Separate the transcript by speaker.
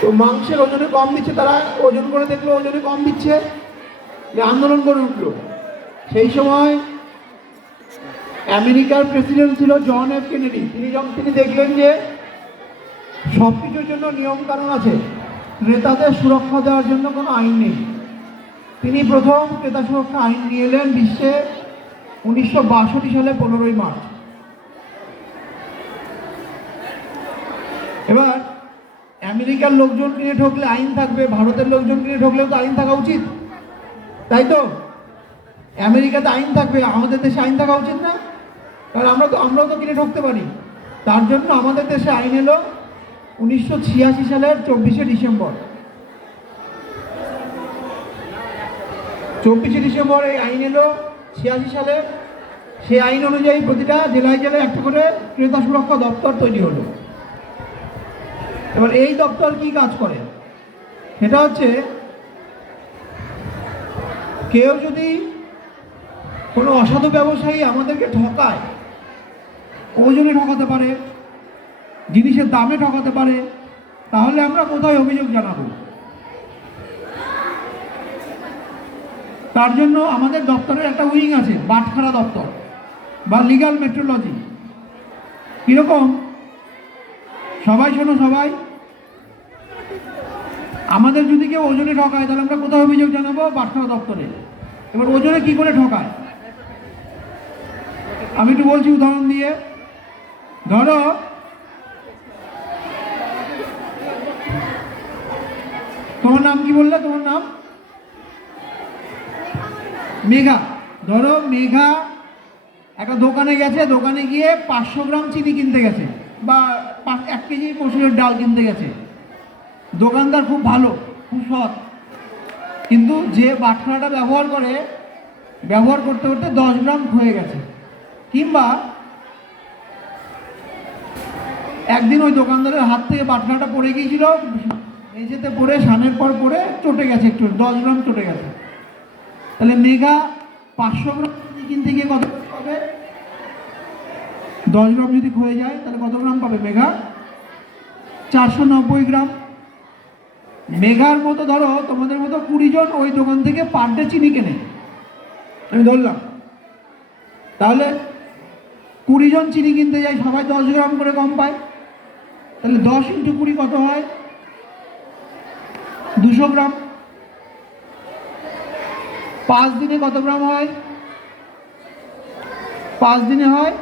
Speaker 1: তো মাংসের ওজনে কম দিচ্ছে, তারা ওজন করে দেখল ওজনে কম দিচ্ছে। আন্দোলন করে উঠল। সেই সময় আমেরিকার প্রেসিডেন্ট ছিল জন এফ কেনেডি। তিনি যখন তিনি দেখলেন যে সব কিছুর জন্য নিয়ম কানুন আছে। ক্রেতাদের সুরক্ষা দেওয়ার জন্য কোনো আইন নেই। তিনি প্রথম ক্রেতা সুরক্ষা আইন নিয়ে এলেন বিশ্বে উনিশশো বাষট্টি সালে পনেরোই মার্চ। এবার আমেরিকার লোকজন কিনে ঠকলে আইন থাকবে, ভারতের লোকজন কিনে ঠকলেও তো আইন থাকা উচিত। তাই তো? আমেরিকাতে আইন থাকবে, আমাদের দেশে আইন থাকা উচিত না? কারণ আমরা তো, আমরাও তো কিনে ঠকতে পারি। তার জন্য আমাদের দেশে আইন এলো উনিশশো ছিয়াশি সালের চব্বিশে ডিসেম্বর। চব্বিশে ডিসেম্বর এই আইন এলো ছিয়াশি সালে। সেই আইন অনুযায়ী প্রতিটা জেলায় জেলায় একটা করে ক্রেতা সুরক্ষা দপ্তর তৈরি হলো। এবার এই দপ্তর কি কাজ করে? সেটা হচ্ছে, কেউ যদি কোনো অসাধু ব্যবসায়ী আমাদেরকে ঠকায়, ওজনে ঠকাতে পারে, জিনিসের দামে ঠকাতে পারে, তাহলে আমরা কোথায় অভিযোগ জানাব? তার জন্য আমাদের দপ্তরের একটা উইং আছে, বাটখারা দপ্তর বা লিগাল মেট্রোলজি কীরকম? সবাই শোনো, সবাই। আমাদের যদি কেউ ওজনে ঠকায়, তাহলে আমরা কোথায় অভিযোগ জানাব? বাটখারা দপ্তরে। এবার ওজনে কি করে ঠকায়? আমি একটু বলছি উদাহরণ দিয়ে। ধরো, তোমার নাম কি বললে? তোমার নাম? মেঘা। ধরো, মেঘা একটা দোকানে গেছে, দোকানে গিয়ে পাঁচশো গ্রাম চিনি কিনতে গেছে। বা পাঁচ, এক কেজি মসুরের ডাল কিনতে গেছে। দোকানদার খুব ভালো, খুব সৎ। কিন্তু যে বাটখারাটা ব্যবহার করে, ব্যবহার করতে করতে দশ গ্রাম হয়ে গেছে। কিংবা একদিন ওই দোকানদারের হাত থেকে বাটখারাটা পড়ে গিয়েছিল, মেঝেতে পড়ে, সানের পর পড়ে চটে গেছে একটু, দশ গ্রাম চটে গেছে। তাহলে মেঘা পাঁচশো গ্রাম কিনতে গিয়ে কত পাবে? দশ গ্রাম যদি ক্ষয়ে যায়, তাহলে কত গ্রাম পাবে মেঘা? চারশো নব্বই গ্রাম। মেঘার মতো ধরো, তোমাদের মতো কুড়ি জন ওই দোকান থেকে পার ডে চিনি কেনে। আমি ধরলাম। তাহলে কুড়ি জন চিনি কিনতে যায়, সবাই দশ গ্রাম করে কম পায়। তাহলে দশ ইন্টু কুড়ি কত হয়? দুশো গ্রাম। পাঁচ দিনে কত গ্রাম হয়? পাঁচ দিনে হয়